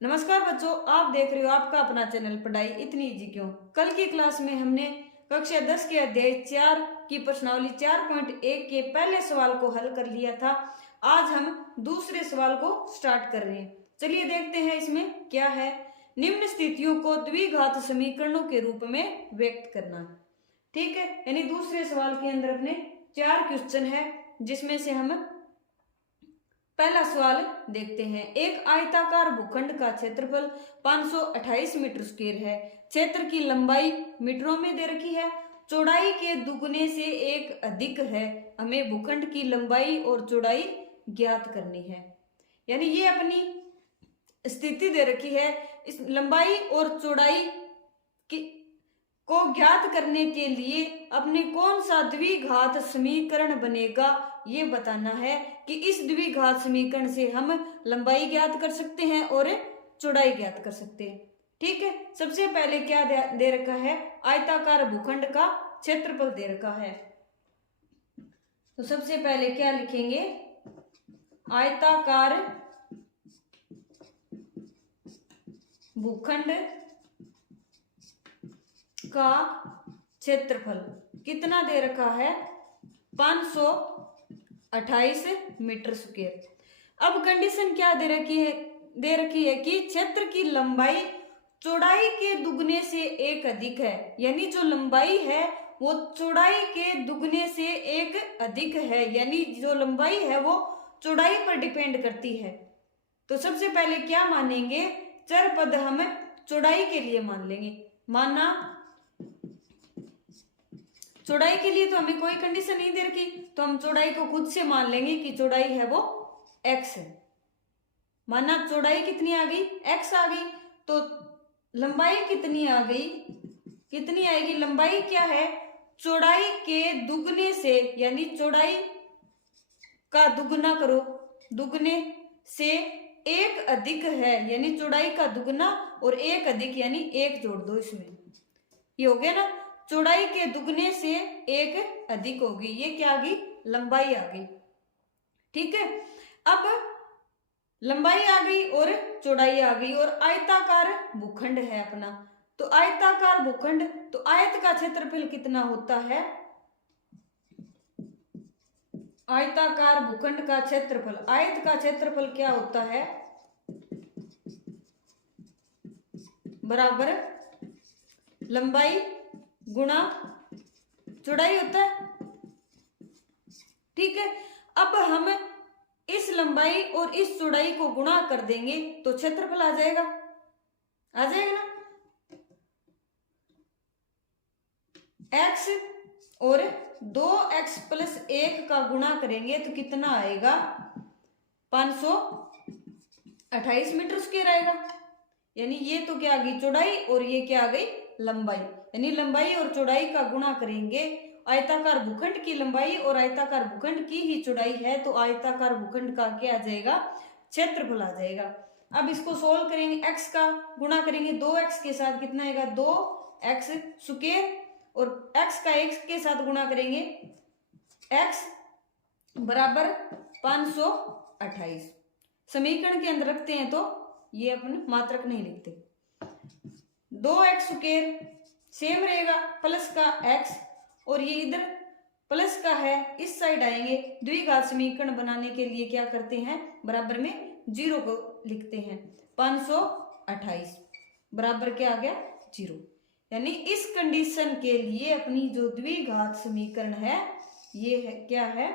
नमस्कार बच्चों, आप देख रहे हो आपका अपना चैनल पढ़ाई इतनी इजी क्यों। कल की क्लास में हमने कक्षा 10 के अध्याय 4 की प्रश्नावली 4.1 के पहले सवाल को हल कर लिया था। आज हम दूसरे सवाल को स्टार्ट कर रहे हैं। चलिए देखते हैं इसमें क्या है। निम्न स्थितियों को द्विघात समीकरणों के रूप में व्यक्त करना। ठीक है, यानी दूसरे सवाल के अंदर अपने 4 क्वेश्चन है, जिसमें से हम पहला सवाल देखते हैं। एक आयताकार भूखंड का क्षेत्रफल 528 मीटर स्क्वायर है। क्षेत्र की लंबाई मीटरों में दे रखी है, चौड़ाई के दुगने से एक अधिक है। हमें भूखंड की लंबाई और चौड़ाई ज्ञात करनी है। यानी ये अपनी स्थिति दे रखी है। इस लंबाई और चौड़ाई की को ज्ञात करने के लिए अपने कौन सा द्विघात समीकरण बनेगा, ये बताना है कि इस द्विघात समीकरण से हम लंबाई ज्ञात कर सकते हैं और चौड़ाई ज्ञात कर सकते हैं। ठीक है, सबसे पहले क्या दे रखा है, आयताकार भूखंड का क्षेत्रफल दे रखा है। तो सबसे पहले क्या लिखेंगे, आयताकार भूखंड का क्षेत्रफल कितना दे रखा है, 528 मीटर स्क्वायर। अब कंडीशन क्या दे रखी है कि क्षेत्र की लंबाई चौड़ाई के दुगने से एक अधिक है। यानी जो लंबाई है वो चौड़ाई के दुगने से एक अधिक है, यानी जो लंबाई है वो चौड़ाई पर डिपेंड करती है। तो सबसे पहले क्या मानेंगे, चर पद हम चौड़ाई के लिए मान लेंगे। माना चौड़ाई के लिए तो हमें कोई कंडीशन नहीं दे रखी, तो हम चौड़ाई को खुद से मान लेंगे कि चौड़ाई है वो x है। माना चौड़ाई कितनी आ गई, x आ गई, तो लंबाई कितनी आ गई, कितनी आएगी, लंबाई क्या है, चौड़ाई के दुगने से, यानी चौड़ाई का दुगना करो, दुगने से एक अधिक है, यानी चौड़ाई का दुगना और एक अधिक, यानी एक जोड़ दो इसमें, ये हो गया ना। चौड़ाई के दुगने से एक अधिक होगी, ये क्या आ गई, लंबाई आ गई। ठीक है, अब लंबाई आ गई और चौड़ाई आ गई, और आयताकार भूखंड है अपना। तो आयताकार भूखंड, तो आयत का क्षेत्रफल कितना होता है, आयताकार भूखंड का क्षेत्रफल, आयत का क्षेत्रफल क्या होता है, बराबर लंबाई गुणा चौड़ाई होता है। ठीक है, अब हम इस लंबाई और इस चौड़ाई को गुणा कर देंगे तो क्षेत्रफल आ जाएगा, आ जाएगा ना। x और 2x प्लस 1 का गुणा करेंगे तो कितना आएगा, 528 मीटर स्क्वायर आएगा। यानी ये तो क्या आ गई चौड़ाई और ये क्या आ गई लंबाई, यानी लंबाई और चौड़ाई का गुणा करेंगे। आयताकार भूखंड की लंबाई और आयताकार भूखंड की ही चौड़ाई है, तो आयताकार भूखंड का क्या आ जाएगा, क्षेत्रफल आ जाएगा। अब इसको सोल्व करेंगे, x का गुणा करेंगे 2x के साथ, कितना आएगा 2x स्क्वायर, और x का x के साथ गुणा करेंगे, x बराबर 528। समीकरण के अंदर रखते हैं तो ये अपन मात्रक नहीं लिखते। 2x स्क्वायर सेम रहेगा, प्लस का x, और ये इधर प्लस का है, इस साइड आएंगे। द्विघात समीकरण बनाने के लिए क्या करते हैं, बराबर में 0 को लिखते हैं। 528 बराबर क्या आ गया 0। यानी इस कंडीशन के लिए अपनी जो द्विघात समीकरण है ये है, क्या है,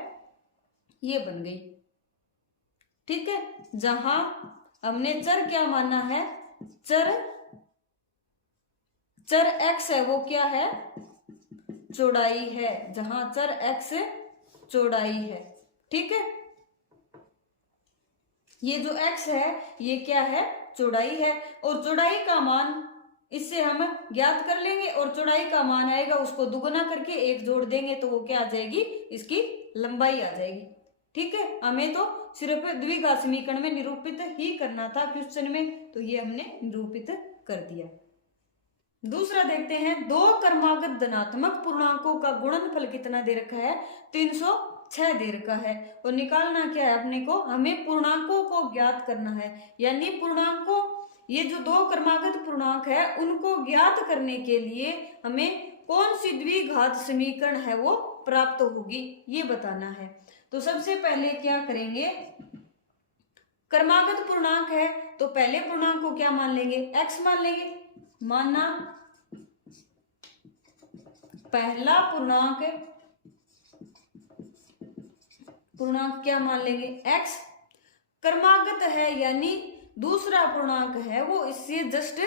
ये बन गई। ठीक है, जहां हमने चर क्या माना है, चर x है वो क्या है, चौड़ाई है, जहां चर x चौड़ाई है। ठीक है, ये जो x है ये क्या है, चौड़ाई है, और चौड़ाई का मान इससे हम ज्ञात कर लेंगे, और चौड़ाई का मान आएगा उसको दुगना करके एक जोड़ देंगे तो वो क्या आ जाएगी, इसकी लंबाई आ जाएगी। ठीक है, हमें तो सिर्फ द्विघात समीकरण में निरूपित ही करना था क्वेश्चन में, तो ये हमने निरूपित कर दिया। दूसरा देखते हैं, दो क्रमागत धनात्मक पूर्णांकों का गुणनफल कितना दे रखा है, 306 दे रखा है, और निकालना क्या है अपने को, हमें पूर्णांकों को ज्ञात करना है। यानी पूर्णांकों ये जो दो क्रमागत पूर्णांक है उनको ज्ञात करने के लिए हमें कौन सी द्विघात समीकरण है वो प्राप्त होगी ये बताना है। तो सबसे पहले क्या करेंगे, क्रमागत पूर्णांक है तो पहले पूर्णांक को क्या मान लेंगे, x मान लेंगे। माना पहला पूर्णांक क्या मान लेंगे, x। क्रमागत है यानी दूसरा पूर्णांक है वो इससे जस्ट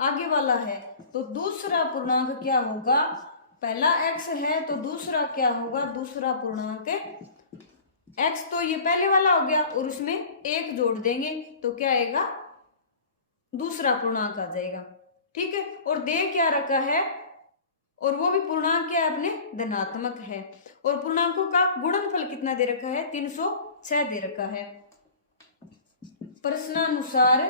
आगे वाला है, तो दूसरा पूर्णांक क्या होगा, पहला x है तो दूसरा क्या होगा, दूसरा पूर्णांक x, तो ये पहले वाला हो गया और उसमें एक जोड़ देंगे तो क्या आएगा, दूसरा पूर्णांक आ जाएगा। ठीक है, और दे क्या रखा है, और वो भी पूर्णांक क्या है अपने धनात्मक है, और पूर्णांकों का गुणनफल कितना दे रखा है, 306 दे रखा है। प्रश्नानुसार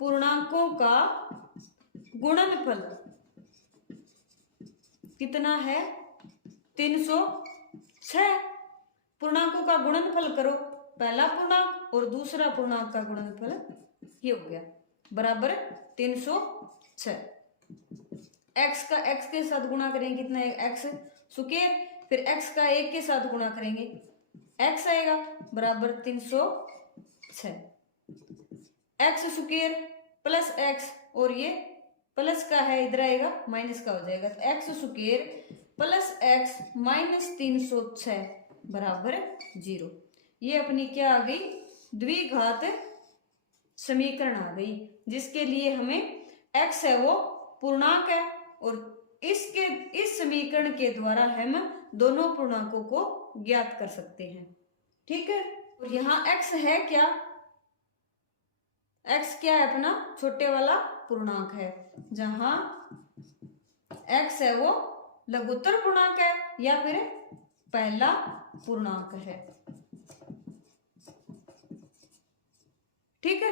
पूर्णांकों का गुणनफल कितना है, 306। पूर्णांकों का गुणनफल करो, पहला पूर्णांक और दूसरा पूर्णांक का गुणनफल ये हो गया बराबर 306। x का x के साथ गुणा करेंगे कितना है, x स्क्वायर, फिर x का 1 के साथ गुणा करेंगे x आएगा बराबर 306। x स्क्वायर प्लस x, और ये प्लस का है इधर आएगा माइनस का हो जाएगा, तो x square plus x minus 306 बराबर 0। ये अपनी क्या आ गई, द्विघात समीकरण आ गई, जिसके लिए हमें x है वो पूर्णांक है, और इस समीकरण के द्वारा हम दोनों पूर्णांकों को ज्ञात कर सकते हैं। ठीक है, और यहाँ x है क्या, x क्या है अपना छोटे वाला पूर्णांक है, जहां x है वो लघुत्तर पूर्णांक है या फिर पहला पूर्णांक है। ठीक है,